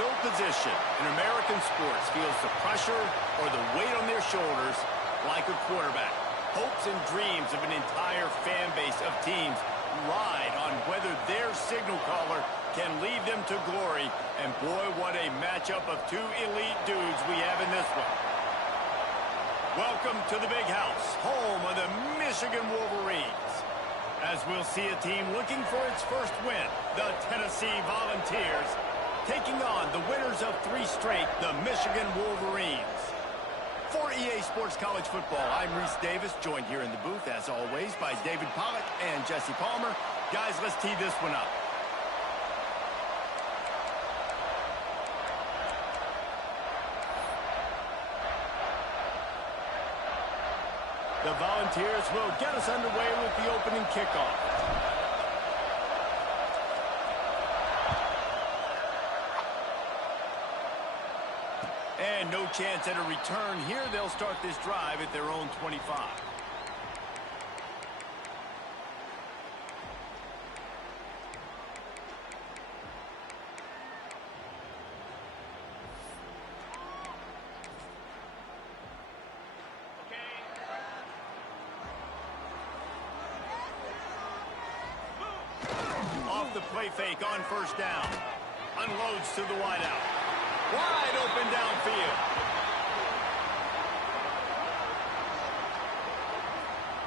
No position in American sports feels the pressure or the weight on their shoulders like a quarterback. Hopes and dreams of an entire fan base of teams ride on whether their signal caller can lead them to glory. And boy, what a matchup of two elite dudes we have in this one. Welcome to the Big House, home of the Michigan Wolverines. As we'll see a team looking for its first win, the Tennessee Volunteers, taking on the winners of 3 straight, the Michigan Wolverines. For EA Sports College Football, I'm Reese Davis, joined here in the booth, as always, by David Pollack and Jesse Palmer. Guys, let's tee this one up. The Volunteers will get us underway with the opening kickoff. And no chance at a return here. They'll start this drive at their own 25. Off the play fake on first down. Unloads to the wideout. Wide open downfield.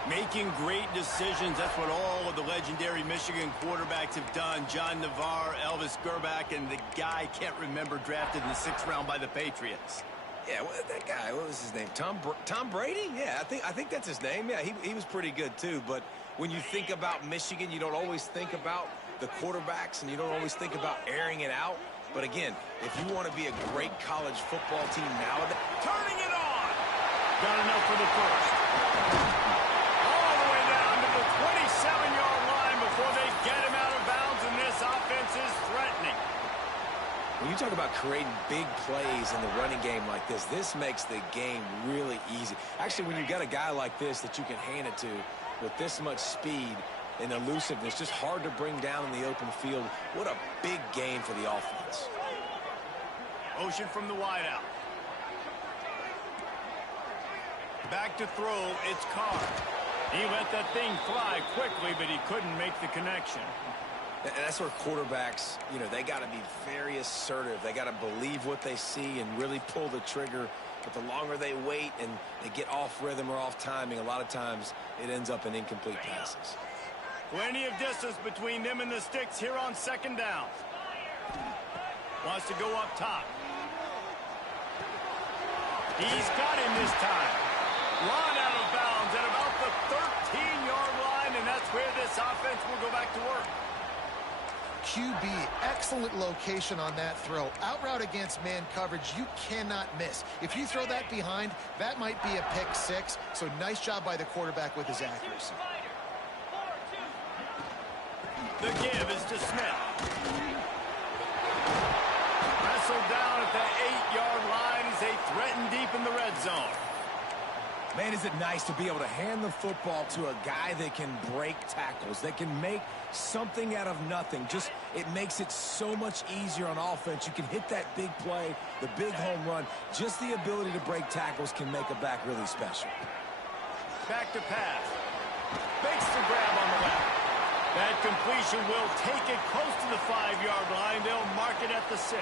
Making great decisions. That's what all of the legendary Michigan quarterbacks have done. John Navarre, Elvis Gerbach, and the guy can't remember, drafted in the 6th round by the Patriots. Yeah, that guy, what was his name? Tom Brady? Yeah, I think that's his name. Yeah, he was pretty good too. But when you think about Michigan, you don't always think about the quarterbacks, and you don't always think about airing it out. But again, if you want to be a great college football team nowadays, turning it on. Got enough for the first. All the way down to the 27-yard line before they get him out of bounds, and this offense is threatening. When you talk about creating big plays in the running game like this makes the game really easy. Actually, when you got a guy like this that you can hand it to with this much speed and elusiveness, just hard to bring down in the open field. What a big game for the offense. Motion from the wideout. Back to throw, it's Carr. He let that thing fly quickly, but he couldn't make the connection. And that's where quarterbacks, you know, they got to be very assertive. They got to believe what they see and really pull the trigger. But the longer they wait and they get off rhythm or off timing, a lot of times it ends up in incomplete passes. Plenty of distance between them and the sticks here on 2nd down. Wants to go up top. He's got him this time. Run out of bounds at about the 13-yard line, and that's where this offense will go back to work. QB, excellent location on that throw. Out route against man coverage, you cannot miss. If you throw that behind, that might be a pick 6. So nice job by the quarterback with his accuracy. The give is to Smith. Wrestled down at the 8-yard line as they threaten deep in the red zone. Man, is it nice to be able to hand the football to a guy that can break tackles, that can make something out of nothing. Just, it makes it so much easier on offense. You can hit that big play, the big home run. Just the ability to break tackles can make a back really special. Back to pass. Fakes the grab on the left. That completion will take it close to the 5-yard line. They'll mark it at the 6.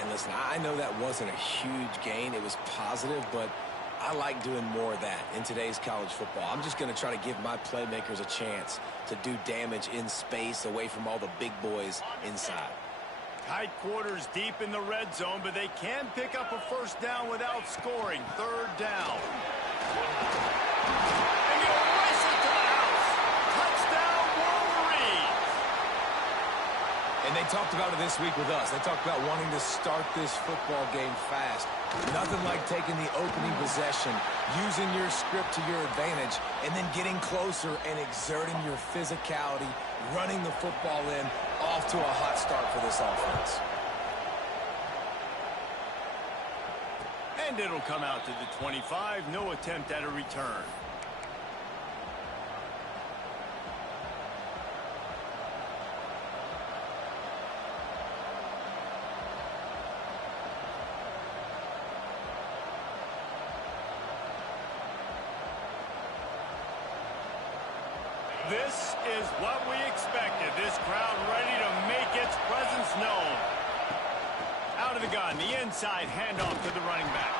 And listen, I know that wasn't a huge gain. It was positive, but I like doing more of that in today's college football. I'm just going to try to give my playmakers a chance to do damage in space away from all the big boys inside. Tight quarters deep in the red zone, but they can pick up a first down without scoring. 3rd down. And you'll race it to the house. Touchdown, Wolverines. And they talked about it this week with us. They talked about wanting to start this football game fast. Nothing like taking the opening possession, using your script to your advantage, and then getting closer and exerting your physicality, running the football in, off to a hot start for this offense. And it'll come out to the 25. No attempt at a return. This is what we expected. This crowd ready to make its presence known. Out of the gun, the inside handoff to the running back.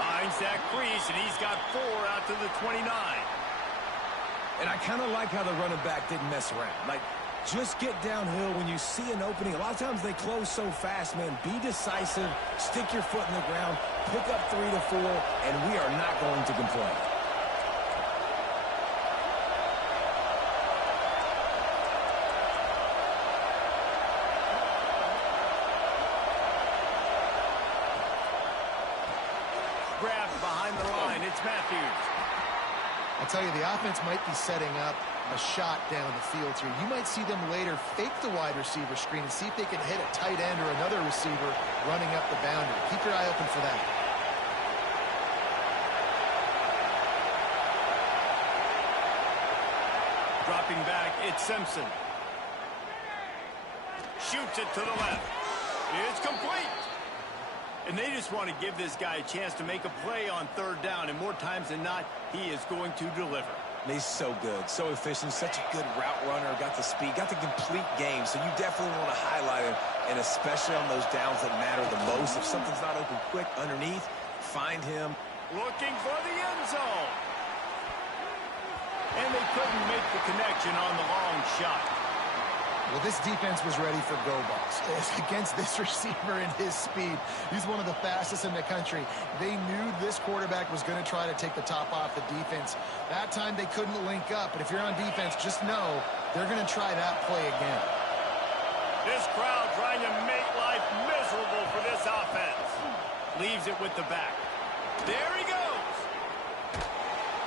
Finds that crease, and he's got 4 out to the 29. And I kind of like how the running back didn't mess around. Like, just get downhill when you see an opening. A lot of times they close so fast, man. Be decisive, stick your foot in the ground, pick up 3 to 4, and we are not going to complain. Grabbed behind the line. It's Matthews. I'll tell you, the offense might be setting up a shot down the field here. You might see them later fake the wide receiver screen and see if they can hit a tight end or another receiver running up the boundary. Keep your eye open for that. Dropping back, it's Simpson. Shoots it to the left. It's complete. And they just want to give this guy a chance to make a play on 3rd down, and more times than not, he is going to deliver. And he's so good, so efficient, such a good route runner, got the speed, got the complete game, so you definitely want to highlight him, and especially on those downs that matter the most. If something's not open quick underneath, find him. Looking for the end zone. And they couldn't make the connection on the long shot. Well, this defense was ready for go balls. Against this receiver and his speed, he's one of the fastest in the country. They knew this quarterback was going to try to take the top off the defense. That time they couldn't link up, but if you're on defense, just know they're going to try that play again. This crowd trying to make life miserable for this offense. Leaves it with the back. There he goes.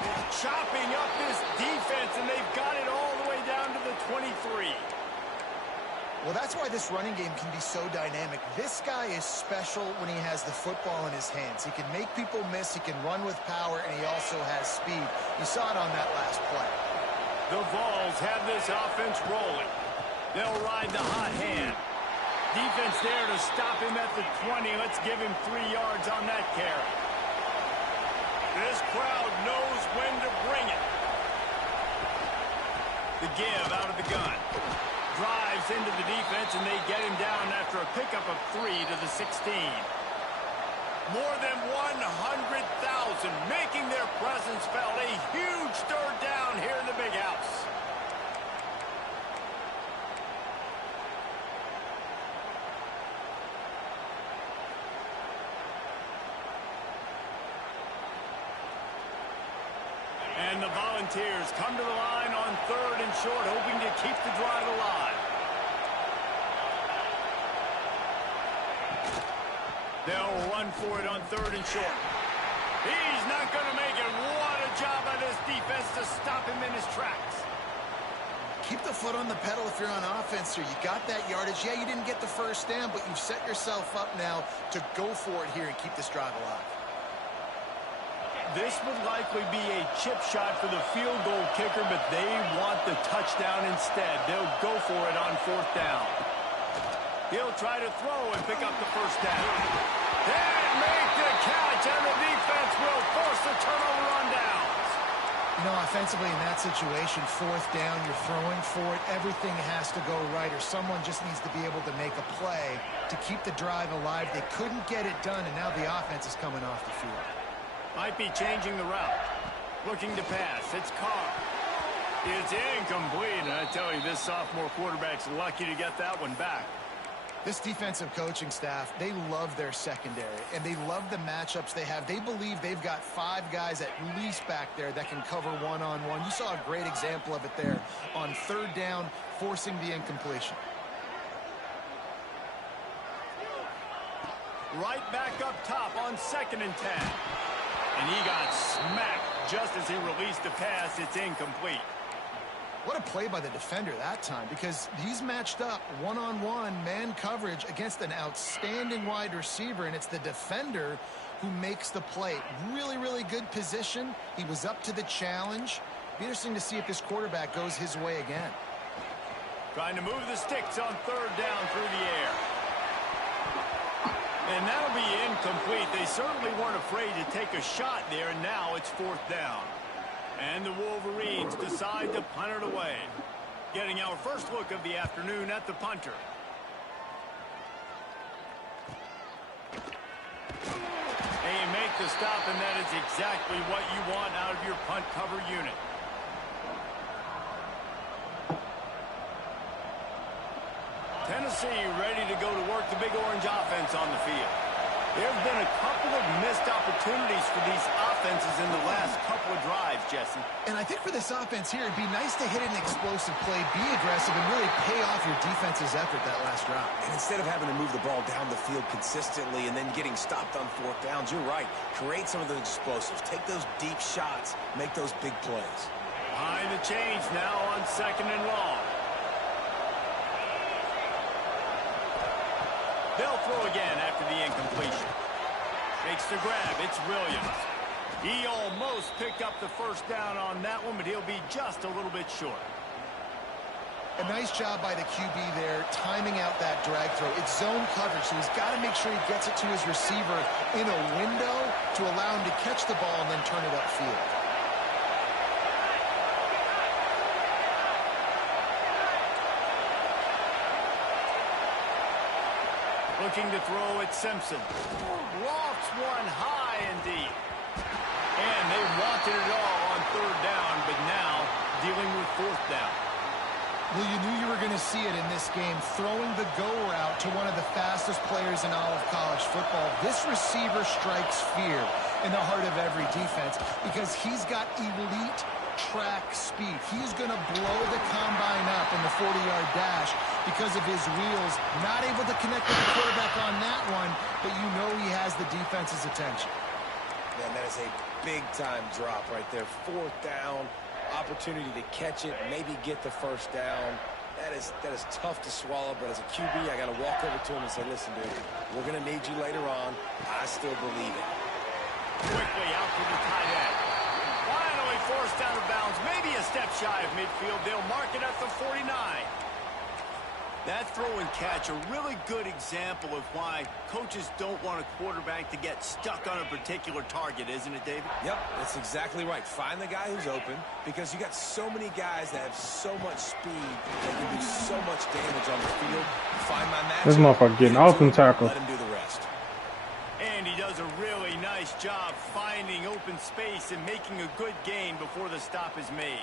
He's chopping up this defense, and they've got it all the way down to the 23. Well, that's why this running game can be so dynamic. This guy is special when he has the football in his hands. He can make people miss, he can run with power, and he also has speed. You saw it on that last play. The Vols have this offense rolling. They'll ride the hot hand. Defense there to stop him at the 20. Let's give him 3 yards on that carry. This crowd knows when to bring it. The give out of the gun. Drives into the defense, and they get him down after a pickup of 3 to the 16. More than 100,000 making their presence felt. A huge 3rd down here in the Big House. And the Volunteers come to the line on 3rd and short, hoping to keep the drive alive. They'll run for it on 3rd and short. He's not going to make it. What a job by this defense to stop him in his tracks. Keep the foot on the pedal if you're on offense here. You got that yardage. Yeah, you didn't get the 1st down, but you've set yourself up now to go for it here and keep this drive alive. This would likely be a chip shot for the field goal kicker, but they want the touchdown instead. They'll go for it on 4th down. He'll try to throw and pick up the 1st down. And make the catch, and the defense will force the turnover on downs. You know, offensively in that situation, 4th down, you're throwing for it. Everything has to go right, or someone just needs to be able to make a play to keep the drive alive. They couldn't get it done, and now the offense is coming off the field. Might be changing the route. Looking to pass. It's Carr. It's incomplete, and I tell you, this sophomore quarterback's lucky to get that one back. This defensive coaching staff, they love their secondary, and they love the matchups they have. They believe they've got 5 guys at least back there that can cover one-on-one. You saw a great example of it there on 3rd down, forcing the incompletion. Right back up top on 2nd and 10. And he got smacked just as he released the pass. It's incomplete. What a play by the defender that time, because he's matched up one-on-one man coverage against an outstanding wide receiver, and it's the defender who makes the play. Really, really good position. He was up to the challenge. Be interesting to see if this quarterback goes his way again. Trying to move the sticks on 3rd down through the air. And that'll be incomplete. They certainly weren't afraid to take a shot there, and now it's 4th down. And the Wolverines decide to punt it away. Getting our first look of the afternoon at the punter. And you make the stop, and that is exactly what you want out of your punt cover unit. Tennessee ready to go to work the Big Orange offense on the field. There have been a couple of missed opportunities for these offenses in the last couple of drives, Jesse. And I think for this offense here, it'd be nice to hit an explosive play, be aggressive, and really pay off your defense's effort that last drive. And instead of having to move the ball down the field consistently and then getting stopped on fourth downs, you're right. Create some of those explosives. Take those deep shots. Make those big plays. Behind the chains now on 2nd and long. They'll throw again after the incompletion. Makes the grab. It's Williams. He almost picked up the first down on that one, but he'll be just a little bit short. A nice job by the QB there, timing out that drag throw. It's zone coverage, so he's got to make sure he gets it to his receiver in a window to allow him to catch the ball and then turn it upfield. Looking to throw at Simpson. Lofts one high and deep. And they wanted it all on 3rd down, but now dealing with 4th down. Well, you knew you were going to see it in this game, throwing the go route to one of the fastest players in all of college football. This receiver strikes fear in the heart of every defense because he's got elite track speed. He's going to blow the combine up in the 40-yard dash because of his wheels. Not able to connect with the quarterback on that one, but you know he has the defense's attention. Man, that is a big-time drop right there. 4th down, opportunity to catch it, maybe get the first down. That is tough to swallow, but as a QB, I got to walk over to him and say, listen, dude, we're going to need you later on. I still believe it. Quickly out to the tight end. Finally forced out of bounds, maybe a step shy of midfield. They'll mark it at the 49. That throw and catch, a really good example of why coaches don't want a quarterback to get stuck on a particular target, isn't it, David? Yep, that's exactly right. Find the guy who's open because you got so many guys that have so much speed that can do so much damage on the field. Find my matchup. This motherfucker getting off them tackles. Let him do the rest. And he does a really nice job finding open space and making a good gain before the stop is made.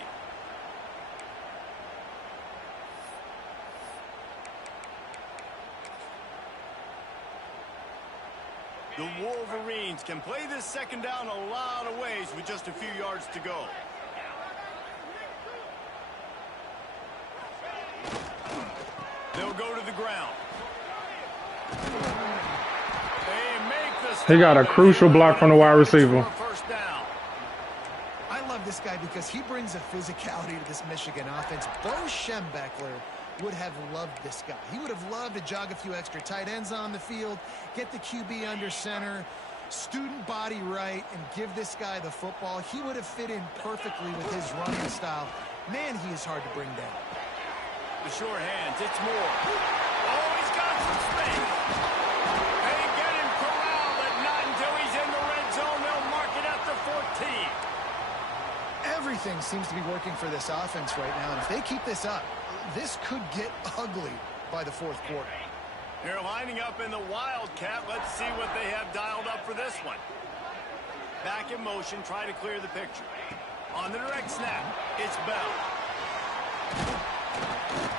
The Wolverines can play this 2nd down a lot of ways with just a few yards to go. They'll go to the ground. They make the stop. He got a crucial block from the wide receiver. First down. I love this guy because he brings a physicality to this Michigan offense. Bo Schembechler would have loved this guy. He would have loved to jog a few extra tight ends on the field, get the QB under center, student body right, and give this guy the football. He would have fit in perfectly with his running style. Man, he is hard to bring down. The short hands, it's Moore. Oh, he's got some space. They get him corralled, but not until he's in the red zone. They'll mark it at the 14. Everything seems to be working for this offense right now, and if they keep this up, this could get ugly by the 4th quarter. They're lining up in the Wildcat. Let's see what they have dialed up for this one. Back in motion, try to clear the picture. On the direct snap, it's Bell.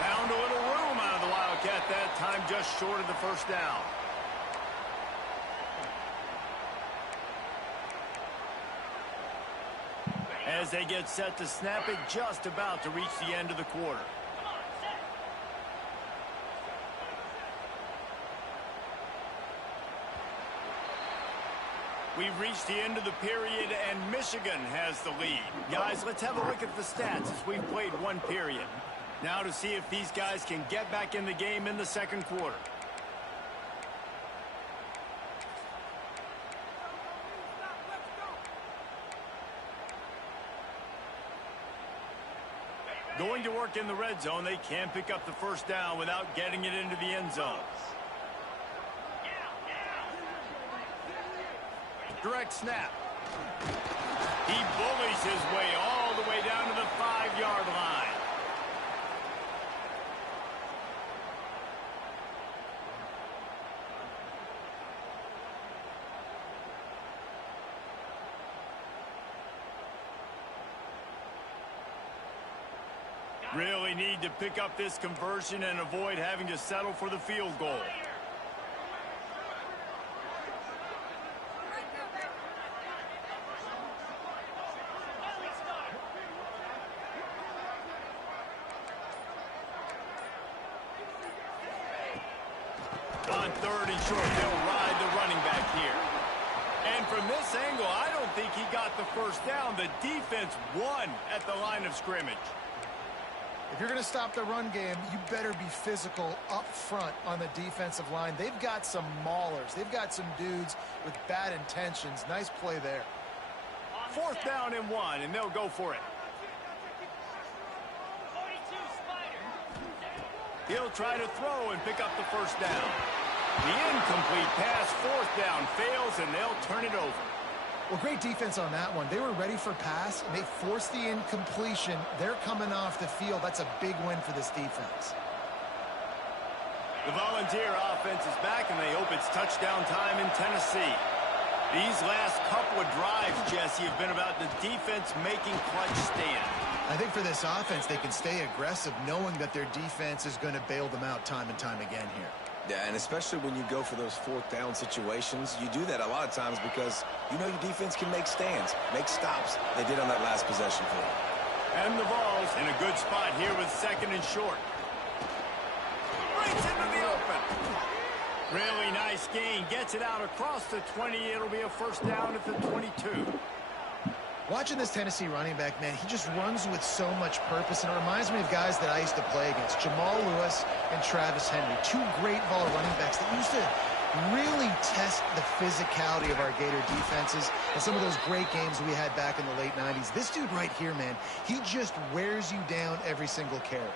Found a little room out of the Wildcat that time, just short of the first down. As they get set to snap it, just about to reach the end of the quarter. We've reached the end of the period, and Michigan has the lead. Guys, let's have a look at the stats as we've played one period. Now to see if these guys can get back in the game in the 2nd quarter. Going to work in the red zone, they can pick up the first down without getting it into the end zone. Direct snap. He bullies his way all the way down to the 5-yard line. Really need to pick up this conversion and avoid having to settle for the field goal. On 3rd and short, they'll ride the running back here. And from this angle, I don't think he got the first down. The defense won at the line of scrimmage. If you're going to stop the run game, you better be physical up front on the defensive line. They've got some maulers. They've got some dudes with bad intentions. Nice play there. 4th down and 1, and they'll go for it. He'll try to throw and pick up the first down. The incomplete pass, 4th down, fails, and they'll turn it over. Well, great defense on that one. They were ready for pass, and they forced the incompletion. They're coming off the field. That's a big win for this defense. The Volunteer offense is back, and they hope it's touchdown time in Tennessee. These last couple of drives, Jesse, have been about the defense making clutch stands. I think for this offense, they can stay aggressive knowing that their defense is going to bail them out time and time again here. Yeah, and especially when you go for those 4th down situations, you do that a lot of times because you know your defense can make stands, make stops. They did on that last possession for them. And the ball's in a good spot here with 2nd and short. Breaks into the open. Really nice gain. Gets it out across the 20. It'll be a first down at the 22. Watching this Tennessee running back, man, he just runs with so much purpose, and it reminds me of guys that I used to play against, Jamal Lewis and Travis Henry, 2 great ball running backs that used to really test the physicality of our Gator defenses and some of those great games we had back in the late 90s. This dude right here, man, he just wears you down every single carry.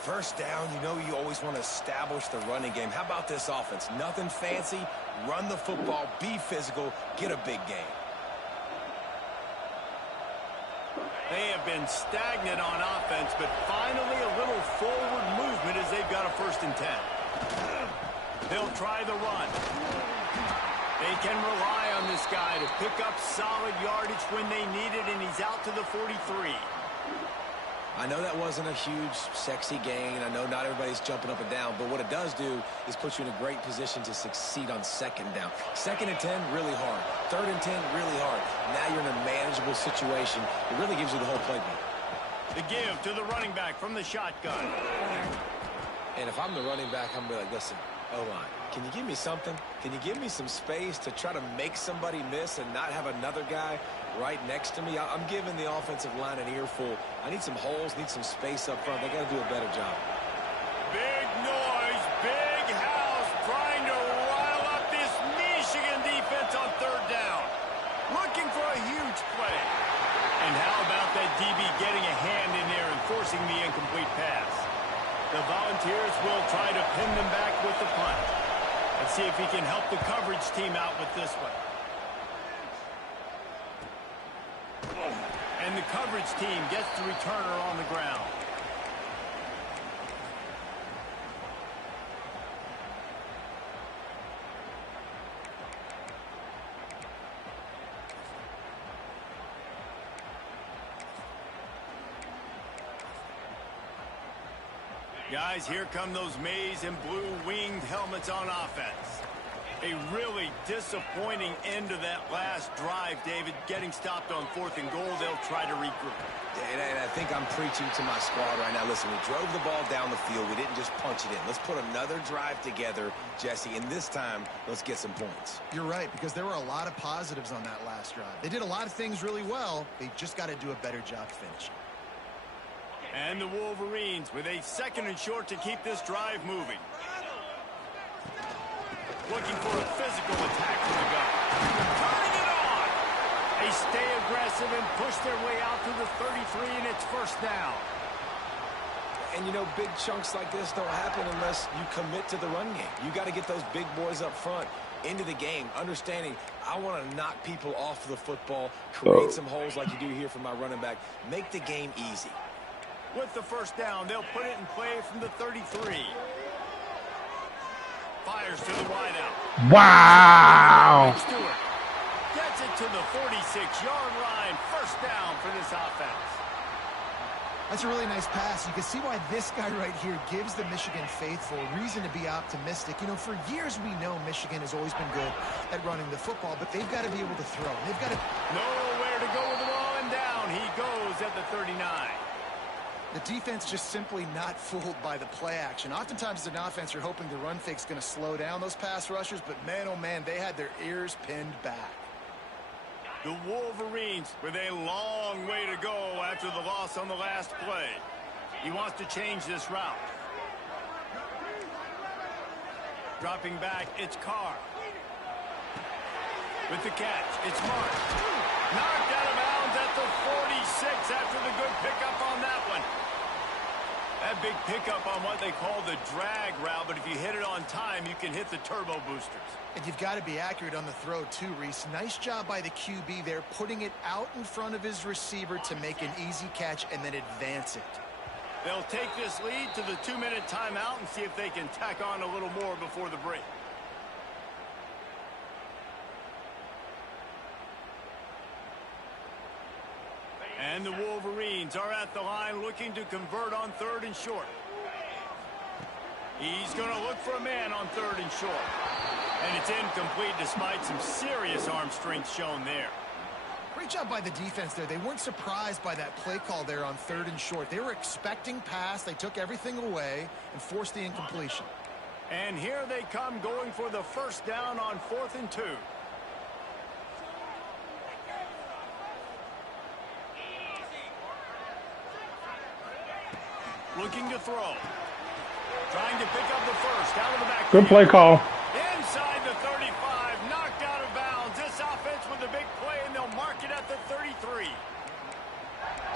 First down, you know you always want to establish the running game. How about this offense? Nothing fancy, run the football, be physical, get a big gain. They have been stagnant on offense, but finally a little forward movement as they've got a 1st and 10. They'll try the run. They can rely on this guy to pick up solid yardage when they need it, and he's out to the 43. I know that wasn't a huge, sexy gain. I know not everybody's jumping up and down, but what it does do is put you in a great position to succeed on 2nd down. 2nd and 10, really hard. 3rd and 10, really hard. Now you're in a manageable situation. It really gives you the whole playbook. The give to the running back from the shotgun. And if I'm the running back, I'm going to be like, listen, O-line, can you give me something? Can you give me some space to try to make somebody miss and not have another guy right next to me? I'm giving the offensive line an earful. I need some holes, need some space up front. They got to do a better job. Big noise, big house, trying to rile up this Michigan defense on 3rd down. Looking for a huge play. And how about that DB getting a hand in there and forcing the incomplete pass? The Volunteers will try to pin them back with the punt. Let's see if he can help the coverage team out with this one. And the coverage team gets the returner on the ground. Guys, here come those maize and blue winged helmets on offense. A really disappointing end to that last drive, David. Getting stopped on 4th and goal, they'll try to regroup. And I think I'm preaching to my squad right now. Listen, we drove the ball down the field. We didn't just punch it in. Let's put another drive together, Jesse, and this time, let's get some points. You're right, because there were a lot of positives on that last drive. They did a lot of things really well. They just got to do a better job finishing. And the Wolverines with a 2nd and short to keep this drive moving. Looking for a physical attack from the gun. Turning it on! They stay aggressive and push their way out to the 33, and it's 1st down. And, you know, big chunks like this don't happen unless you commit to the run game. You got to get those big boys up front. into the game, understanding I want to knock people off the football, create some holes like you do here for my running back, make the game easy. With the first down, they'll put it in play from the 33. Fires to the wideout. Wow. Stewart gets it to the 46-yard line. First down for this offense. That's a really nice pass. You can see why this guy right here gives the Michigan faithful reason to be optimistic. You know, for years we know Michigan has always been good at running the football, but they've got to be able to throw. They've got to... Nowhere to go with the ball, and down he goes at the 39. The defense just simply not fooled by the play action. Oftentimes as an offense, you're hoping the run fake's going to slow down those pass rushers, but man, oh man, they had their ears pinned back. The Wolverines with a long way to go after the loss on the last play. He wants to change this route. Dropping back, it's Carr. With the catch, it's Mark. Knocked out of bounds at the 46 after the good pickup on that one. That big pickup on what they call the drag route, but if you hit it on time, you can hit the turbo boosters. And you've got to be accurate on the throw too, Reese. Nice job by the QB there, putting it out in front of his receiver to make an easy catch and then advance it. They'll take this lead to the 2-minute timeout and see if they can tack on a little more before the break. And the Wolverines are at the line looking to convert on 3rd and short. He's going to look for a man on 3rd and short. And it's incomplete despite some serious arm strength shown there. Great job by the defense there. They weren't surprised by that play call there on 3rd and short. They were expecting pass. They took everything away and forced the incompletion. And here they come going for the first down on 4th and 2. Looking to throw. Trying to pick up the first out of the back. Good play call. Inside the 35, knocked out of bounds. This offense with a big play, and they'll mark it at the 33.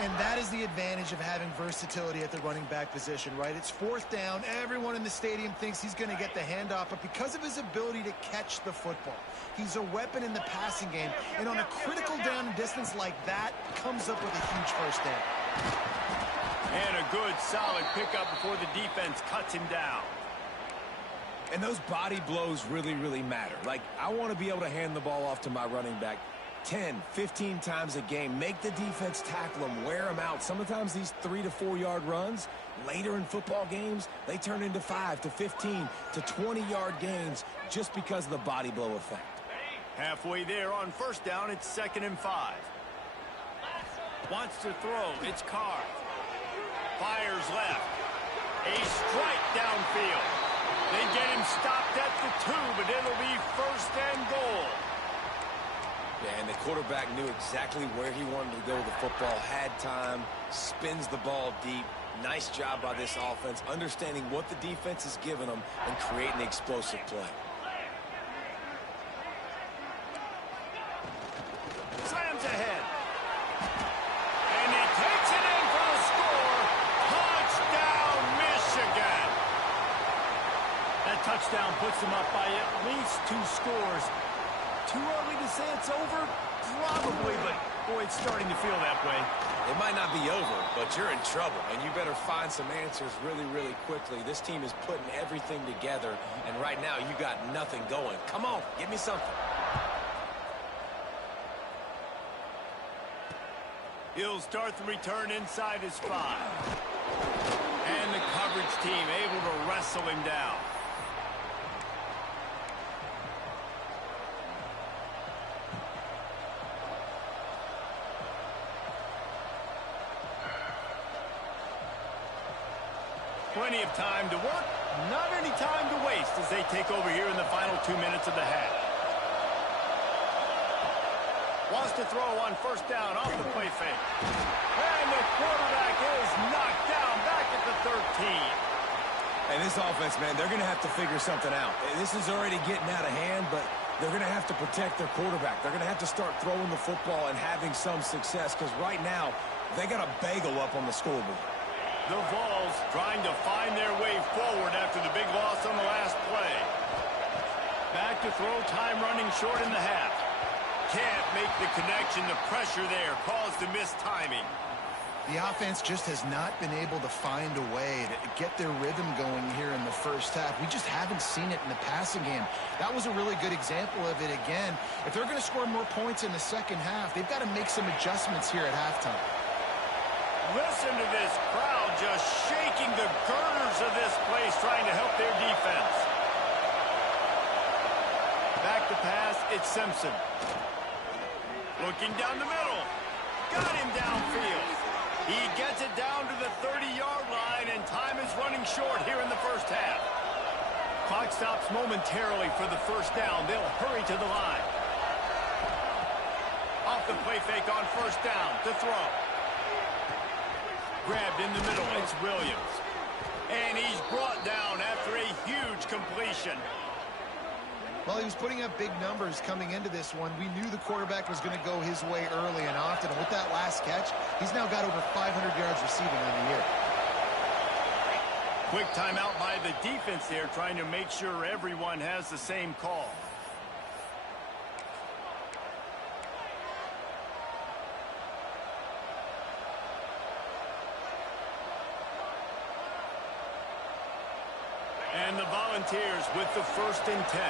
And that is the advantage of having versatility at the running back position, right? It's 4th down. Everyone in the stadium thinks he's going to get the handoff, but because of his ability to catch the football, he's a weapon in the passing game. And on a critical down and distance like that, comes up with a huge first down. And a good, solid pickup before the defense cuts him down. And those body blows really, really matter. Like, I want to be able to hand the ball off to my running back 10, 15 times a game. Make the defense tackle them, wear them out. Sometimes these 3 to 4 yard runs, later in football games, they turn into 5 to 15 to 20-yard gains just because of the body blow effect. Halfway there on first down, it's 2nd and 5. Wants to throw, it's Carr. Fires left. A strike downfield. They get him stopped at the 2, but it'll be 1st and goal. Yeah, and the quarterback knew exactly where he wanted to go with the football, had time, spins the ball deep. Nice job by this offense, understanding what the defense is giving them and creating explosive play. Slams ahead. And he takes it in for the score. Touchdown, Michigan. That touchdown puts them up by at least 2 scores. Too early to say it's over? Probably, but boy, it's starting to feel that way. It might not be over, but you're in trouble, and you better find some answers really, really quickly. This team is putting everything together, and right now you got nothing going. Come on, give me something. He'll start the return inside his 5. And the coverage team able to wrestle him down. Plenty of time to work, not any time to waste as they take over here in the final 2 minutes of the half. Wants to throw on first down off the play fake. And the quarterback is knocked down back at the 13. And this offense, man, they're going to have to figure something out. This is already getting out of hand, but they're going to have to protect their quarterback. They're going to have to start throwing the football and having some success because right now they got a bagel up on the scoreboard. The Vols trying to find their way forward after the big loss on the last play. Back to throw time running short in the half. Can't make the connection. The pressure there caused the missed timing. The offense just has not been able to find a way to get their rhythm going here in the first half. We just haven't seen it in the passing game. That was a really good example of it again. If they're going to score more points in the second half, they've got to make some adjustments here at halftime. Listen to this crowd just shaking the girders of this place, trying to help their defense. Back to pass, it's Simpson. Looking down the middle. Got him downfield. He gets it down to the 30-yard line, and time is running short here in the first half. Clock stops momentarily for the first down. They'll hurry to the line. Off the play fake on first down to throw. Grabbed in the middle, it's Williams. And he's brought down after a huge completion. Well, he was putting up big numbers coming into this one. We knew the quarterback was going to go his way early and often. And with that last catch, he's now got over 500 yards receiving on the year. Quick timeout by the defense there, trying to make sure everyone has the same call. And the Volunteers with the 1st and 10.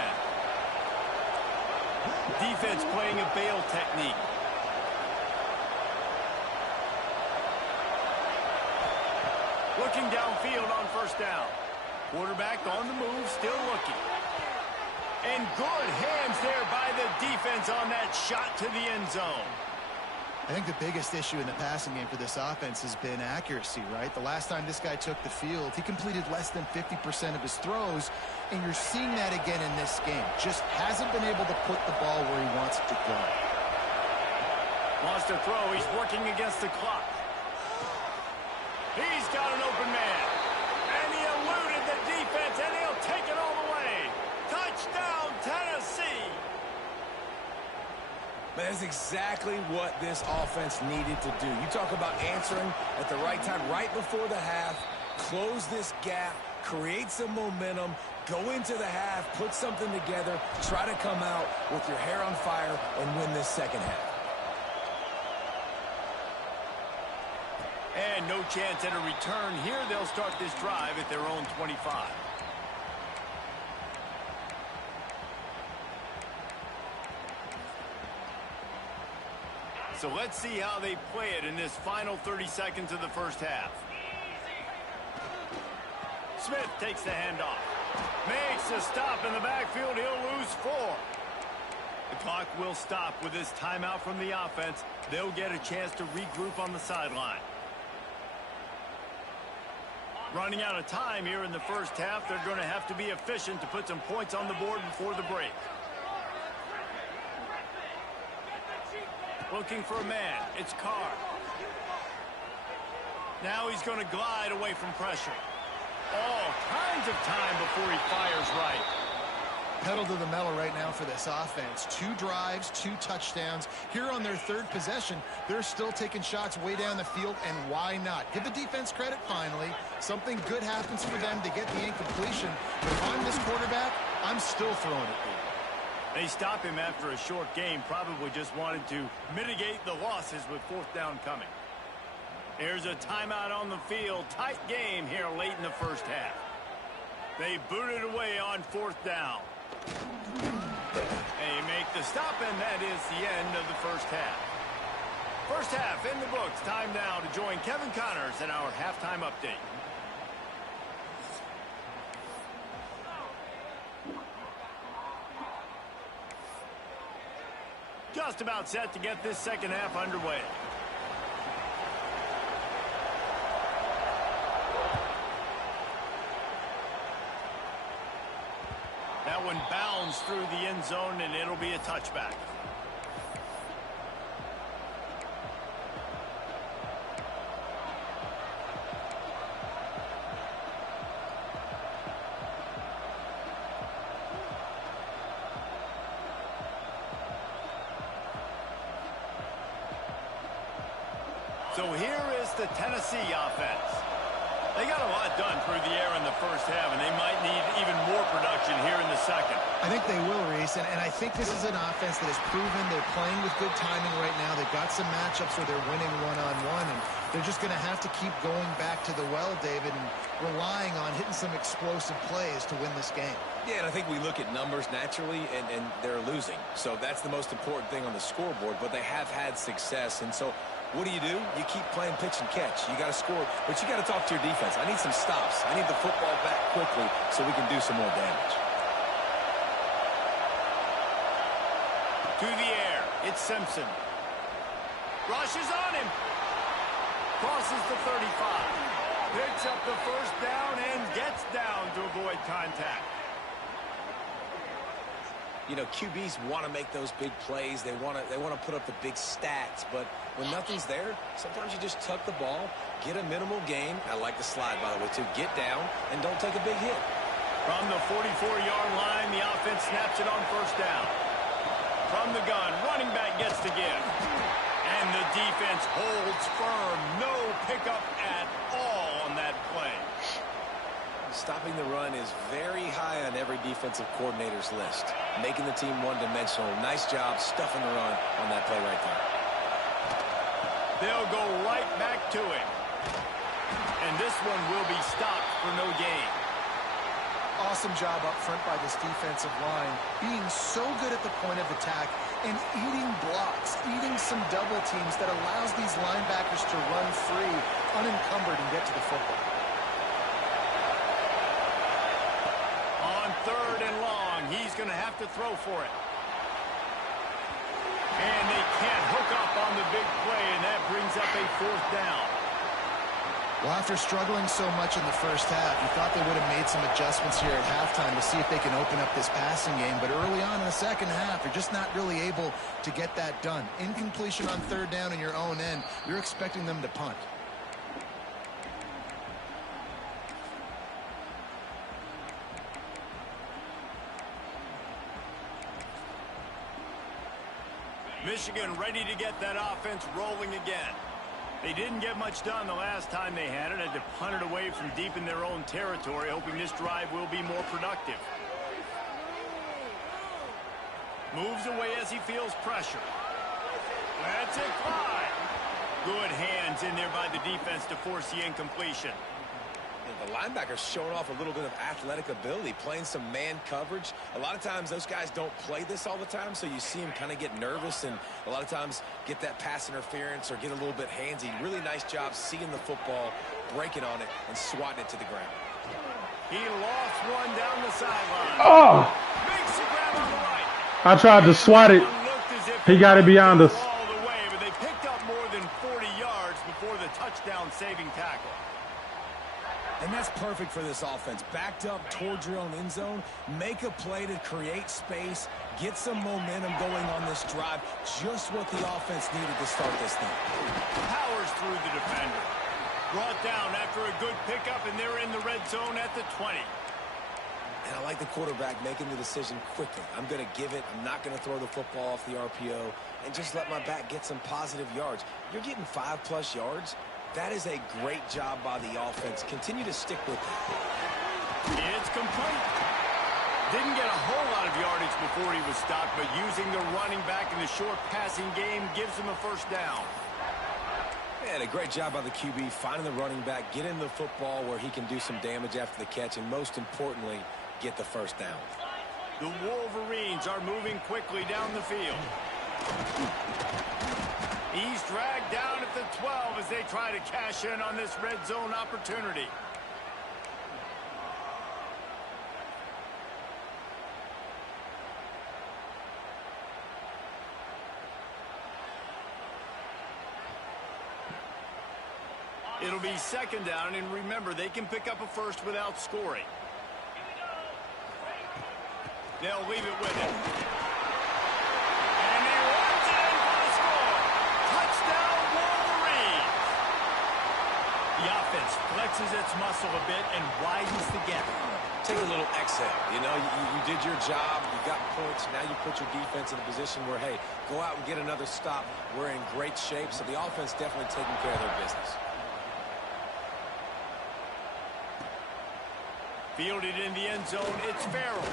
Defense playing a bail technique. Looking downfield on first down. Quarterback on the move, still looking. And good hands there by the defense on that shot to the end zone. I think the biggest issue in the passing game for this offense has been accuracy, right? The last time this guy took the field, he completed less than 50% of his throws, and you're seeing that again in this game. Just hasn't been able to put the ball where he wants it to go. Wants to throw. He's working against the clock. He's got an open man. And he eluded the defense, and he'll take it all the way. Touchdown, Tennessee. That's exactly what this offense needed to do. You talk about answering at the right time, right before the half, close this gap, create some momentum, go into the half, put something together, try to come out with your hair on fire and win this second half. And no chance at a return here. They'll start this drive at their own 25. So let's see how they play it in this final 30 seconds of the first half. Smith takes the handoff. Makes a stop in the backfield. He'll lose 4. The clock will stop with this timeout from the offense. They'll get a chance to regroup on the sideline. Running out of time here in the first half. They're going to have to be efficient to put some points on the board before the break. Looking for a man. It's Carr. Now he's going to glide away from pressure. All kinds of time before he fires right. Pedal to the metal right now for this offense. 2 drives, 2 touchdowns. Here on their 3rd possession, they're still taking shots way down the field, and why not? Give the defense credit finally. Something good happens for them to get the incompletion. But if I'm this quarterback, I'm still throwing it there. They stop him after a short game, probably just wanted to mitigate the losses with 4th down coming. There's a timeout on the field. Tight game here late in the first half. They boot it away on 4th down. They make the stop, and that is the end of the first half. First half in the books. Time now to join Kevin Connors in our halftime update. Just about set to get this second half underway. That one bounds through the end zone, and it'll be a touchback. So here is the Tennessee offense. They got a lot done through the air in the first half, and they might need even more production here in the second. I think they will, Reese, and I think this is an offense that has proven they're playing with good timing right now. They've got some matchups where they're winning one-on-one, and they're just going to have to keep going back to the well, David, and relying on hitting some explosive plays to win this game. Yeah, and I think we look at numbers naturally, and they're losing. So that's the most important thing on the scoreboard, but they have had success. And so what do? You keep playing pitch and catch. You got to score, but you got to talk to your defense. I need some stops. I need the football back quickly so we can do some more damage. To the air, it's Simpson. Rushes on him. Crosses the 35. Picks up the first down and gets down to avoid contact. You know, QBs want to make those big plays. They want to put up the big stats, but when nothing's there, sometimes you just tuck the ball, get a minimal gain. I like the slide, by the way, too. Get down and don't take a big hit. From the 44-yard line, the offense snaps it on first down. From the gun, running back gets to give. And the defense holds firm. No pickup at all on that play. Stopping the run is very high on every defensive coordinator's list. Making the team one-dimensional. Nice job stuffing the run on that play right there. They'll go right back to him. And this one will be stopped for no gain. Awesome job up front by this defensive line, being so good at the point of attack and eating blocks, eating some double teams that allows these linebackers to run free, unencumbered, and get to the football. On third and long, he's going to have to throw for it. And they can't hook up on the big play, and that brings up a fourth down. Well, after struggling so much in the first half, you thought they would have made some adjustments here at halftime to see if they can open up this passing game. But early on in the second half, they're just not really able to get that done. Incompletion on third down in your own end, you're expecting them to punt. Michigan ready to get that offense rolling again. They didn't get much done the last time they had it. Had to punt it away from deep in their own territory, hoping this drive will be more productive. Moves away as he feels pressure. That's it, fly. Good hands in there by the defense to force the incompletion. The linebacker's showing off a little bit of athletic ability, playing some man coverage. A lot of times those guys don't play this all the time, so you see him kind of get nervous and a lot of times get that pass interference or get a little bit handsy. Really nice job seeing the football, breaking on it, and swatting it to the ground. He lost one down the sideline. Oh! Makes the grab on the right. I tried to swat it. He got it beyond us. All the way, but they picked up more than 40 yards before the touchdown-saving tackle. And that's perfect for this offense. Backed up towards your own end zone, make a play to create space, get some momentum going on this drive. Just what the offense needed to start this thing. Powers through the defender. Brought down after a good pickup, and they're in the red zone at the 20. And I like the quarterback making the decision quickly. I'm going to give it. I'm not going to throw the football off the RPO and just let my back get some positive yards. You're getting 5+ yards. That is a great job by the offense. Continue to stick with it. It's complete. Didn't get a whole lot of yardage before he was stopped, but using the running back in the short passing game gives him a first down. And a great job by the QB finding the running back, getting the football where he can do some damage after the catch, and most importantly, get the first down. The Wolverines are moving quickly down the field. He's dragged down at the 12 as they try to cash in on this red zone opportunity. It'll be second down, and remember, they can pick up a first without scoring. They'll leave it with him. And he runs it in for the score. Touchdown, Wolverines. The offense flexes its muscle a bit and widens the gap. Take a little exhale. You know, you did your job. You got points. Now you put your defense in a position where, hey, go out and get another stop. We're in great shape, so the offense definitely taking care of their business. Fielded in the end zone, it's Farrell.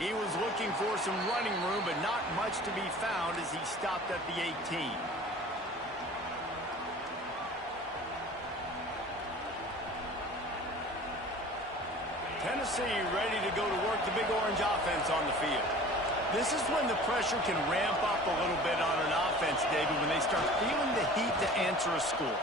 He was looking for some running room, but not much to be found as he stopped at the 18. Tennessee ready to go to work the Big Orange offense on the field. This is when the pressure can ramp up a little bit on an offense, David, when they start feeling the heat to answer a score.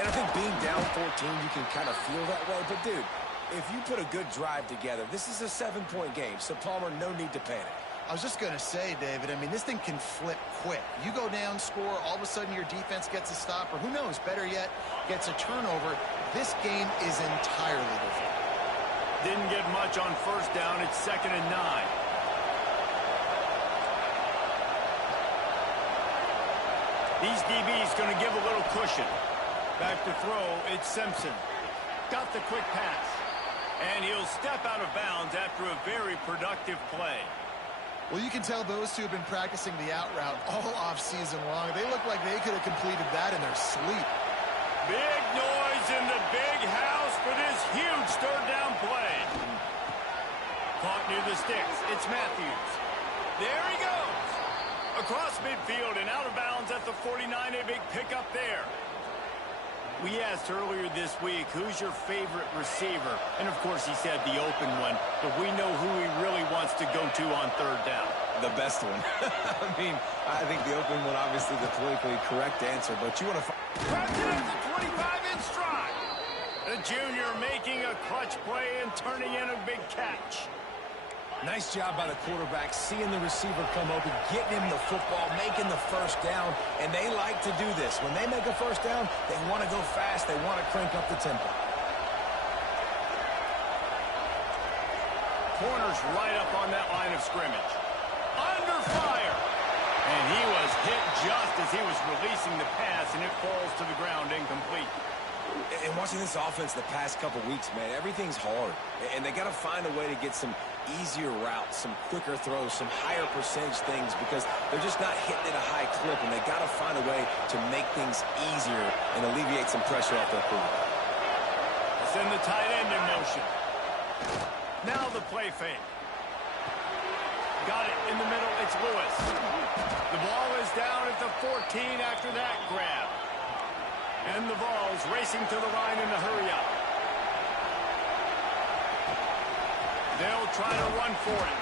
And I think being down 14, you can kind of feel that way. But, dude, if you put a good drive together, this is a 7-point game. So, Palmer, no need to panic. I was just going to say, David, I mean, this thing can flip quick. You go down, score, all of a sudden your defense gets a stop, or who knows, better yet, gets a turnover. This game is entirely different. Didn't get much on first down. It's 2nd and 9. These DBs going to give a little cushion. Back to throw, it's Simpson. Got the quick pass. And he'll step out of bounds after a very productive play. Well, you can tell those two have been practicing the out route all off-season long. They look like they could have completed that in their sleep. Big noise in the big house for this huge third down play. Caught near the sticks. It's Matthews. There he goes. Across midfield and out of bounds at the 49. A big pickup there. We asked earlier this week, who's your favorite receiver? And, of course, he said the open one. But we know who he really wants to go to on third down. The best one. I mean, I think the open one, obviously, the politically correct answer. But you want to... Grabs it at the 25 in stride. The junior making a clutch play and turning in a big catch. Nice job by the quarterback, seeing the receiver come open, getting him the football, making the first down, and they like to do this. When they make a first down, they want to go fast. They want to crank up the tempo. Corner's right up on that line of scrimmage. Under fire. And he was hit just as he was releasing the pass, and it falls to the ground incomplete. And watching this offense the past couple weeks, man, everything's hard. And they got to find a way to get some easier routes, some quicker throws, some higher percentage things because they're just not hitting at a high clip, and they got to find a way to make things easier and alleviate some pressure off their quarterback. Send the tight end in motion. Now the play fake. Got it in the middle. It's Lewis. The ball is down at the 14 after that grab. And the ball's racing to the line in the hurry up. They'll try to run for it.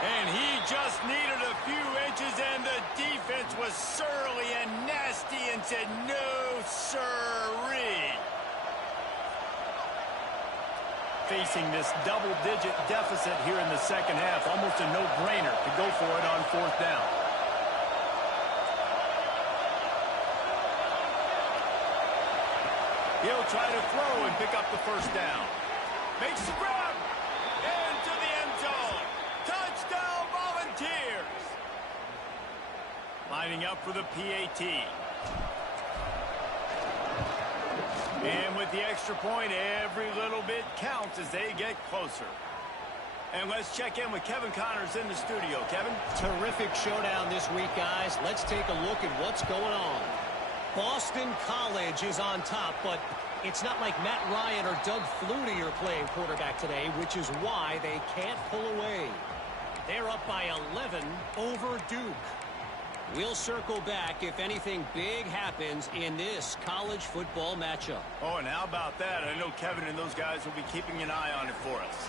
And he just needed a few inches, and the defense was surly and nasty and said, no, sirree. Facing this double-digit deficit here in the second half, almost a no-brainer to go for it on fourth down. He'll try to throw and pick up the first down. Makes the grab. Into the end zone. Touchdown, Volunteers. Lining up for the PAT. And with the extra point, every little bit counts as they get closer. And let's check in with Kevin Connors in the studio. Kevin? Terrific showdown this week, guys. Let's take a look at what's going on. Boston College is on top, but it's not like Matt Ryan or Doug Flutie are playing quarterback today, which is why they can't pull away. They're up by 11 over Duke. We'll circle back if anything big happens in this college football matchup. Oh, and how about that? I know Kevin and those guys will be keeping an eye on it for us.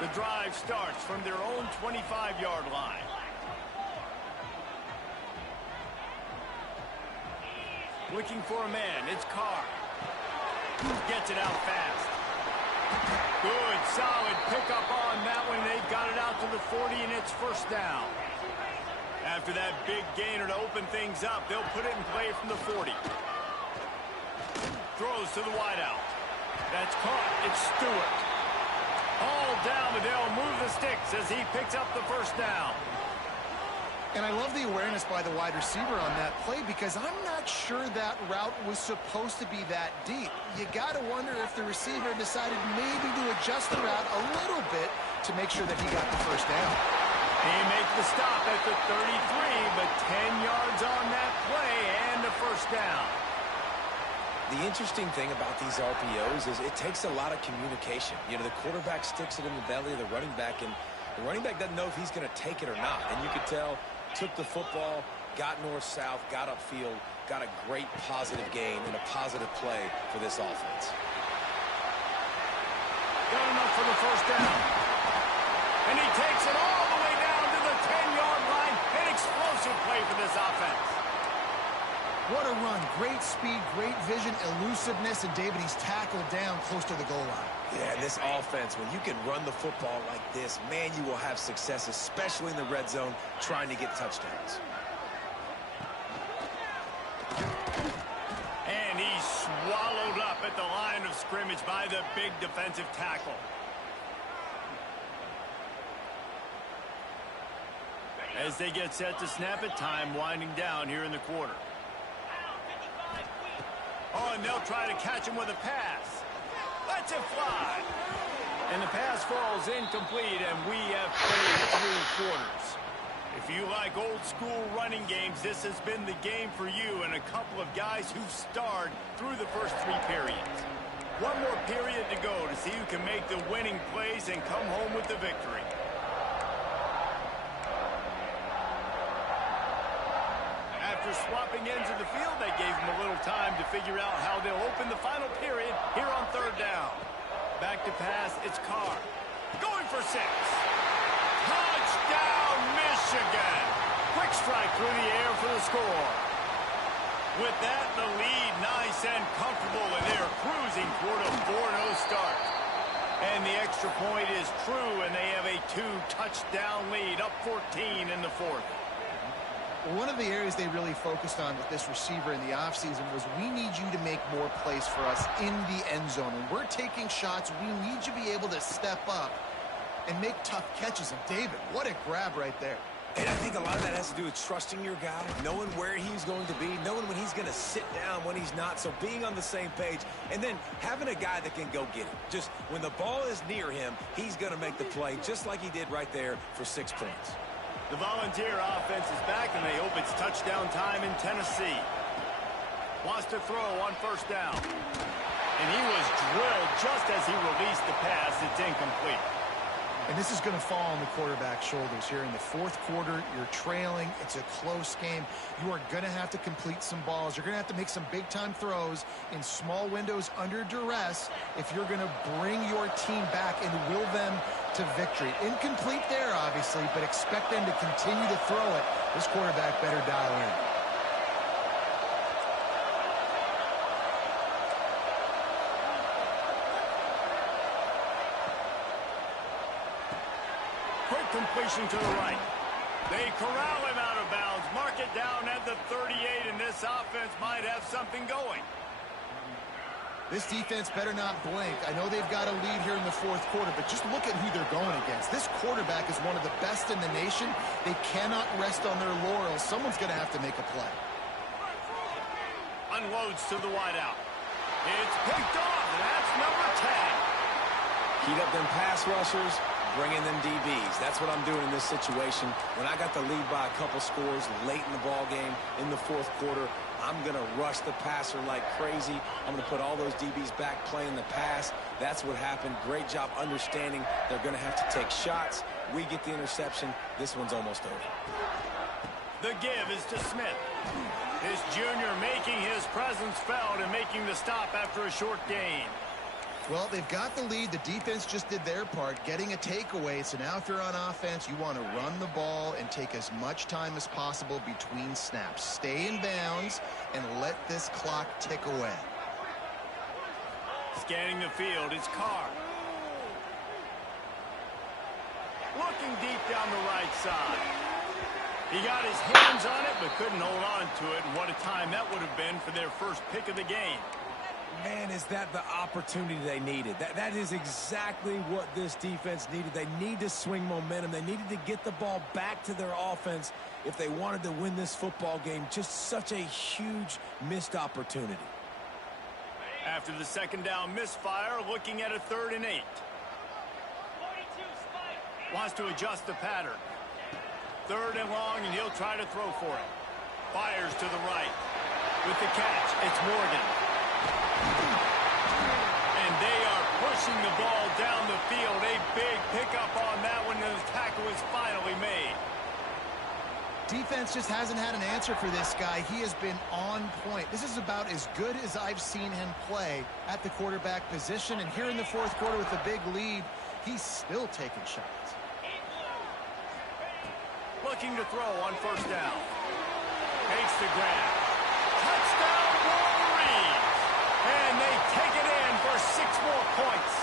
The drive starts from their own 25-yard line. Looking for a man. It's Carr. Gets it out fast. Good, solid pickup on that one. They've got it out to the 40, and it's first down. After that big gainer to open things up, they'll put it in play from the 40. Throws to the wideout. That's caught. It's Stewart. All down, but they'll move the sticks as he picks up the first down. And I love the awareness by the wide receiver on that play because I'm not sure that route was supposed to be that deep. You got to wonder if the receiver decided maybe to adjust the route a little bit to make sure that he got the first down. He makes the stop at the 33, but 10 yards on that play and a first down. The interesting thing about these RPOs is it takes a lot of communication. You know, the quarterback sticks it in the belly of the running back, and The running back doesn't know if he's going to take it or not. And you could tell, took the football, got north-south, got upfield, got a great positive gain and a positive play for this offense. Got enough for the first down. And he takes it all the way down to the 10-yard line. An explosive play for this offense. What a run. Great speed, great vision, elusiveness, and David, he's tackled down close to the goal line. Yeah, this offense, when you can run the football like this, man, you will have success, especially in the red zone, trying to get touchdowns. And he's swallowed up at the line of scrimmage by the big defensive tackle. As they get set to snap it, time winding down here in the quarter. Oh, and they'll try to catch him with a pass. Lets it fly. And the pass falls incomplete, and we have played 3 quarters. If you like old-school running games, this has been the game for you and a couple of guys who've starred through the first 3 periods. One more period to go to see who can make the winning plays and come home with the victory. After swapping ends of the field, they gave them a little time to figure out how they'll open the final period here on 3rd down. Back to pass, it's Carr. Going for 6. Touchdown, Michigan! Quick strike through the air for the score. With that, the lead nice and comfortable, and they're cruising toward a 4-0 start. And the extra point is true, and they have a 2-touchdown lead, up 14 in the 4th. One of the areas they really focused on with this receiver in the offseason was we need you to make more plays for us in the end zone. When we're taking shots, we need you to be able to step up and make tough catches. And David, what a grab right there. And I think a lot of that has to do with trusting your guy, knowing where he's going to be, knowing when he's going to sit down, when he's not. So being on the same page, and then having a guy that can go get it. Just when the ball is near him, he's going to make the play, just like he did right there for 6 points. The Volunteer offense is back, and they hope it's touchdown time in Tennessee. Wants to throw on 1st down. And he was drilled just as he released the pass. It's incomplete. And this is going to fall on the quarterback's shoulders here in the 4th quarter. You're trailing. It's a close game. You are going to have to complete some balls. You're going to have to make some big-time throws in small windows under duress if you're going to bring your team back and will them to victory. Incomplete there, obviously, but expect them to continue to throw it. This quarterback better dial in. Quick completion to the right. They corral him out of bounds. Mark it down at the 38, and this offense might have something going. This defense better not blink. I know they've got a lead here in the 4th quarter, but just look at who they're going against. This quarterback is one of the best in the nation. They cannot rest on their laurels. Someone's going to have to make a play. Unloads to the wideout. It's picked off, and that's number 10. Heat up them pass rushers, bring in them DBs. That's what I'm doing in this situation. When I got the lead by a couple scores late in the ball game in the 4th quarter, I'm going to rush the passer like crazy. I'm going to put all those DBs back playing the pass. That's what happened. Great job understanding they're going to have to take shots. We get the interception. This one's almost over. The give is to Smith. This junior making his presence felt and making the stop after a short gain. Well, they've got the lead. The defense just did their part, getting a takeaway. So now if you're on offense, you want to run the ball and take as much time as possible between snaps. Stay in bounds and let this clock tick away. Scanning the field, it's Carr. Looking deep down the right side. He got his hands on it, but couldn't hold on to it. And what a time that would have been for their first pick of the game. Man, is that the opportunity they needed. That is exactly what this defense needed. They need to swing momentum. They needed to get the ball back to their offense if they wanted to win this football game. Just such a huge missed opportunity. After the 2nd down misfire, looking at a 3rd and 8. Wants to adjust the pattern. 3rd and long, and he'll try to throw for it. Fires to the right. With the catch, it's Morgan. And they are pushing the ball down the field. A big pickup on that one. The tackle tackle is finally made. Defense just hasn't had an answer for this guy. He has been on point. This is about as good as I've seen him play at the quarterback position. And here in the fourth quarter with a big lead, he's still taking shots. Looking to throw on first down. Takes the grab. Touchdown Wolverines! And they take it in for 6 more points.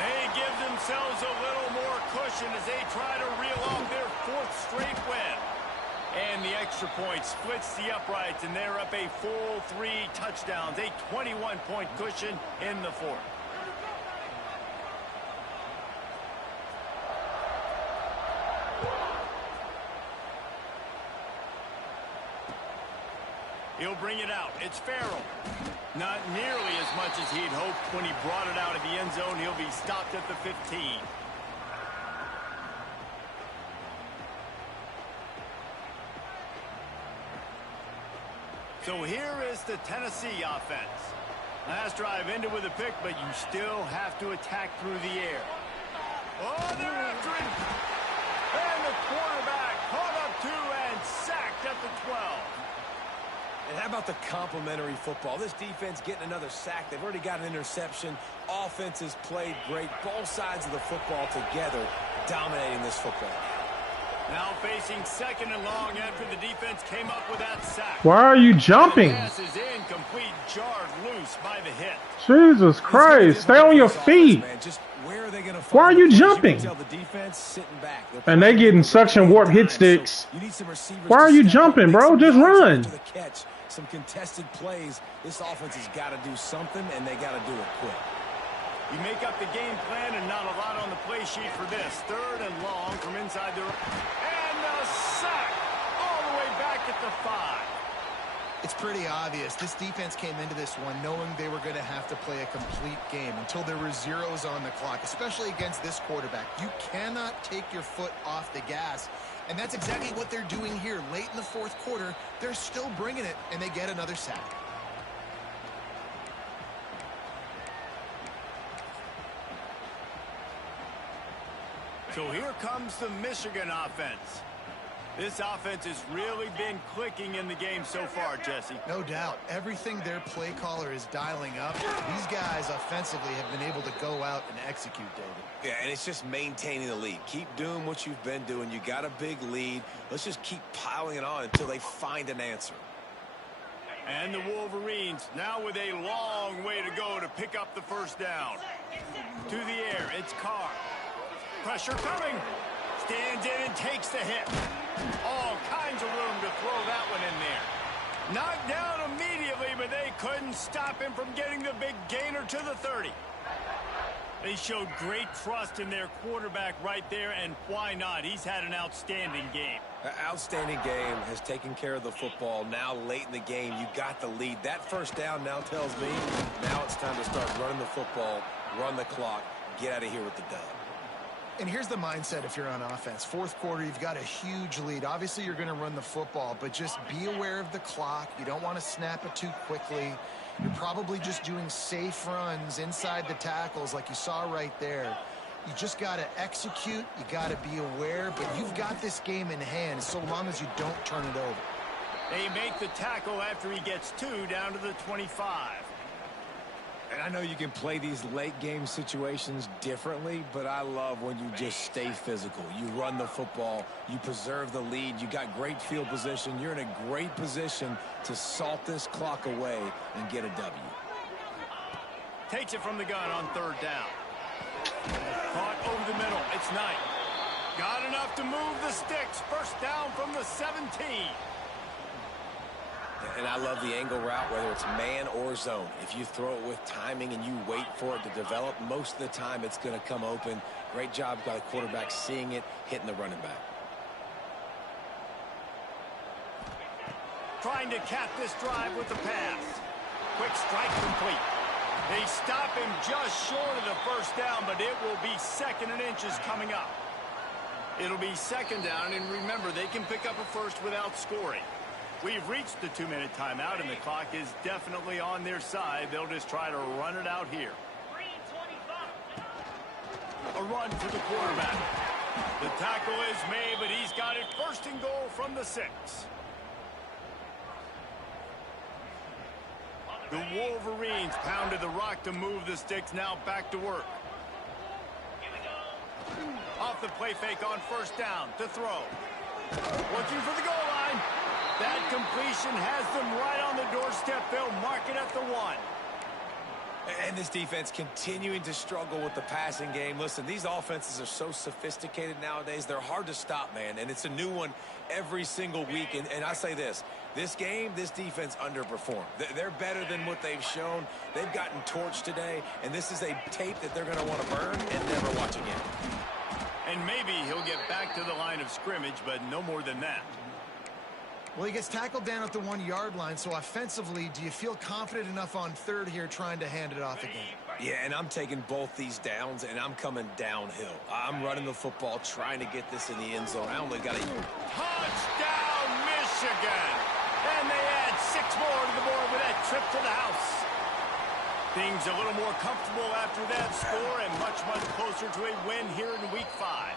They give themselves a little more cushion as they try to reel off their 4th straight win. And the extra point splits the uprights, and they're up a full 3 touchdowns, a 21-point cushion in the 4th. He'll bring it out. It's Farrell. Not nearly as much as he'd hoped when he brought it out of the end zone. He'll be stopped at the 15. So here is the Tennessee offense. Last drive ended with a pick, but you still have to attack through the air. Oh, they're after him. And the quarterback caught up 2 and sacked at the 12. And how about the complimentary football? This defense getting another sack. They've already got an interception. Offense has played great. Both sides of the football together dominating this football. Now facing 2nd and long after the defense came up with that sack. Why are you jumping? The pass is incomplete, jarred loose by the hit. Jesus Christ. Stay on your feet. Why are you jumping? And they getting suction warp hit sticks. Why are you jumping, bro? Just run. Some contested plays. This offense has got to do something, and they got to do it quick. You make up the game plan, and not a lot on the play sheet for this. 3rd and long from inside the... And a sack all the way back at the 5. It's pretty obvious. This defense came into this one knowing they were going to have to play a complete game until there were zeros on the clock, especially against this quarterback. You cannot take your foot off the gas, and that's exactly what they're doing here. Late in the 4th quarter, they're still bringing it, and they get another sack. So here comes the Michigan offense. This offense has really been clicking in the game so far, Jesse. No doubt. Everything their play caller is dialing up, these guys offensively have been able to go out and execute, David. Yeah, and it's just maintaining the lead. Keep doing what you've been doing. You got a big lead. Let's just keep piling it on until they find an answer. And the Wolverines now with a long way to go to pick up the first down. To the air, it's Carr. Pressure coming. Stands in and takes the hit. All kinds of room to throw that one in there. Knocked down immediately, but they couldn't stop him from getting the big gainer to the 30. They showed great trust in their quarterback right there, and why not? He's had an outstanding game. An outstanding game, has taken care of the football. Now late in the game, you got the lead. That first down now tells me now it's time to start running the football, run the clock, get out of here with the dub. And here's the mindset if you're on offense. 4th quarter, you've got a huge lead. Obviously, you're going to run the football, but just be aware of the clock. You don't want to snap it too quickly. You're probably just doing safe runs inside the tackles like you saw right there. You just got to execute. You got to be aware, but you've got this game in hand so long as you don't turn it over. They make the tackle after he gets 2 down to the 25. And I know you can play these late game situations differently, but I love when you just stay physical. You run the football, you preserve the lead, you got great field position, you're in a great position to salt this clock away and get a W. Takes it from the gun on 3rd down. Caught over the middle. It's Knight. Got enough to move the sticks. First down from the 17. And I love the angle route, whether it's man or zone. If you throw it with timing and you wait for it to develop, most of the time it's going to come open. Great job by the quarterback seeing it, hitting the running back. Trying to cap this drive with the pass. Quick strike complete. They stop him just short of the first down, but it will be 2nd and inches coming up. It'll be 2nd down, and remember, they can pick up a first without scoring. We've reached the 2-minute timeout, and the clock is definitely on their side. They'll just try to run it out here. A run for the quarterback. The tackle is made, but he's got it first and goal from the 6. The Wolverines pounded the rock to move the sticks, now back to work. Off the play fake on first down to throw. Looking for the goal line. That completion has them right on the doorstep. They'll mark it at the 1. And this defense continuing to struggle with the passing game. Listen, these offenses are so sophisticated nowadays. They're hard to stop, man. And it's a new one every single week. And I say this game, this defense underperformed. They're better than what they've shown. They've gotten torched today. And this is a tape that they're going to want to burn and never watch again. And maybe he'll get back to the line of scrimmage, but no more than that. Well, he gets tackled down at the 1-yard line, so offensively, do you feel confident enough on third here trying to hand it off again? Yeah, and I'm taking both these downs, and I'm coming downhill. I'm running the football, trying to get this in the end zone. I only got a... Touchdown, Michigan! And they add 6 more to the board with that trip to the house. Things a little more comfortable after that score, and much, much closer to a win here in Week 5.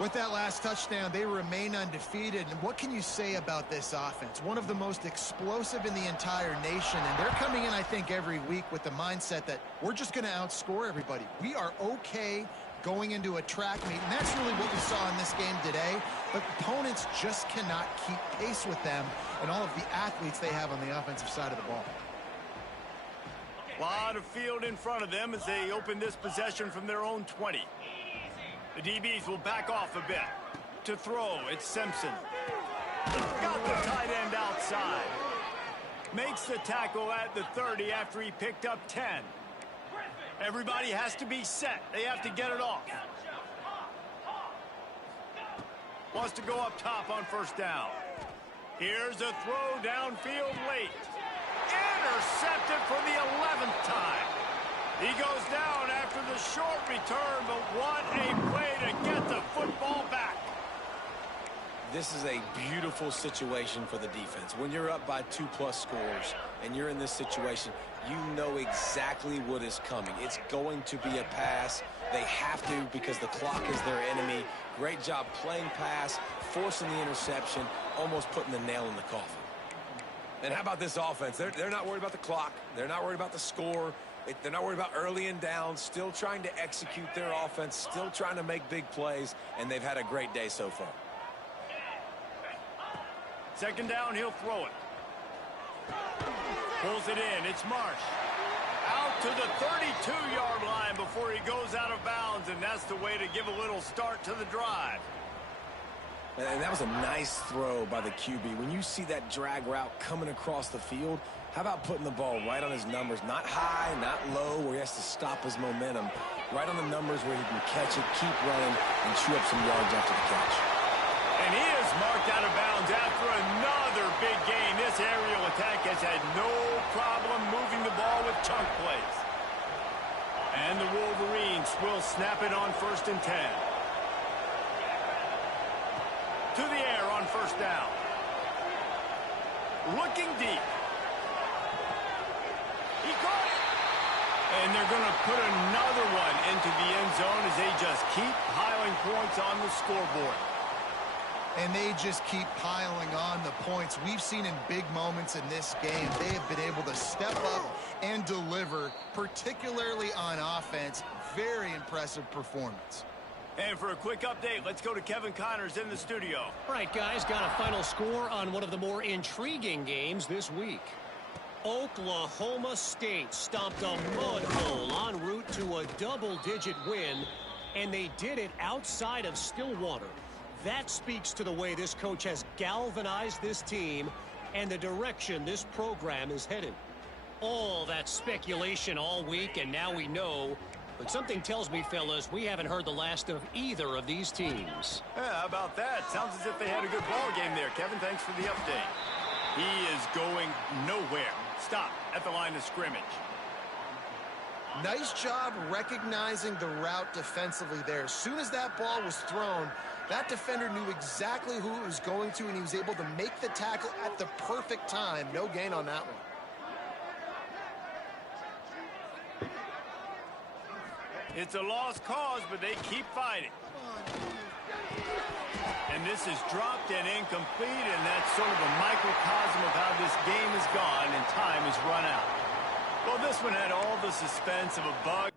With that last touchdown, they remain undefeated. And what can you say about this offense? One of the most explosive in the entire nation. And they're coming in, I think, every week with the mindset that we're just going to outscore everybody. We are okay going into a track meet. And that's really what we saw in this game today. But opponents just cannot keep pace with them and all of the athletes they have on the offensive side of the ball. A lot of field in front of them as they open this possession from their own 20. The DBs will back off a bit. To throw, it's Simpson. Got the tight end outside. Makes the tackle at the 30 after he picked up 10. Everybody has to be set. They have to get it off. Wants to go up top on first down. Here's a throw downfield late. Intercepted for the 11th time. He goes down after the short return, but what a play to get the football back. This is a beautiful situation for the defense. When you're up by 2+ scores and you're in this situation, you know exactly what is coming. It's going to be a pass. They have to because the clock is their enemy. Great job playing pass, forcing the interception, almost putting the nail in the coffin. And how about this offense? They're not worried about the clock. They're not worried about the score. They're not worried about early and down, still trying to execute their offense, still trying to make big plays, and they've had a great day so far. Second down, he'll throw it. Pulls it in, it's Marsh. Out to the 32-yard line before he goes out of bounds, and that's the way to give a little start to the drive. And that was a nice throw by the QB. When you see that drag route coming across the field, how about putting the ball right on his numbers? Not high, not low, where he has to stop his momentum. Right on the numbers where he can catch it, keep running, and chew up some yards after the catch. And he is marked out of bounds after another big gain. This aerial attack has had no problem moving the ball with chunk plays. And the Wolverines will snap it on 1st and 10. To the air on first down. Looking deep. He caught it. And they're going to put another one into the end zone as they just keep piling points on the scoreboard. And they just keep piling on the points. We've seen in big moments in this game, they have been able to step up and deliver, particularly on offense. Very impressive performance. And for a quick update, let's go to Kevin Connors in the studio. All right, guys, got a final score on one of the more intriguing games this week. Oklahoma State stomped a mud hole en route to a double-digit win, and they did it outside of Stillwater. That speaks to the way this coach has galvanized this team and the direction this program is headed. All that speculation all week, and now we know. But something tells me, fellas, we haven't heard the last of either of these teams. Yeah, how about that? Sounds as if they had a good ball game there. Kevin, thanks for the update. He is going nowhere. Stop at the line of scrimmage. Nice job recognizing the route defensively there. As soon as that ball was thrown, that defender knew exactly who it was going to, and he was able to make the tackle at the perfect time. No gain on that one. It's a lost cause, but they keep fighting. And this is dropped and incomplete, and that's sort of a microcosm of how this game has gone, and time has run out. Well, this one had all the suspense of a bug.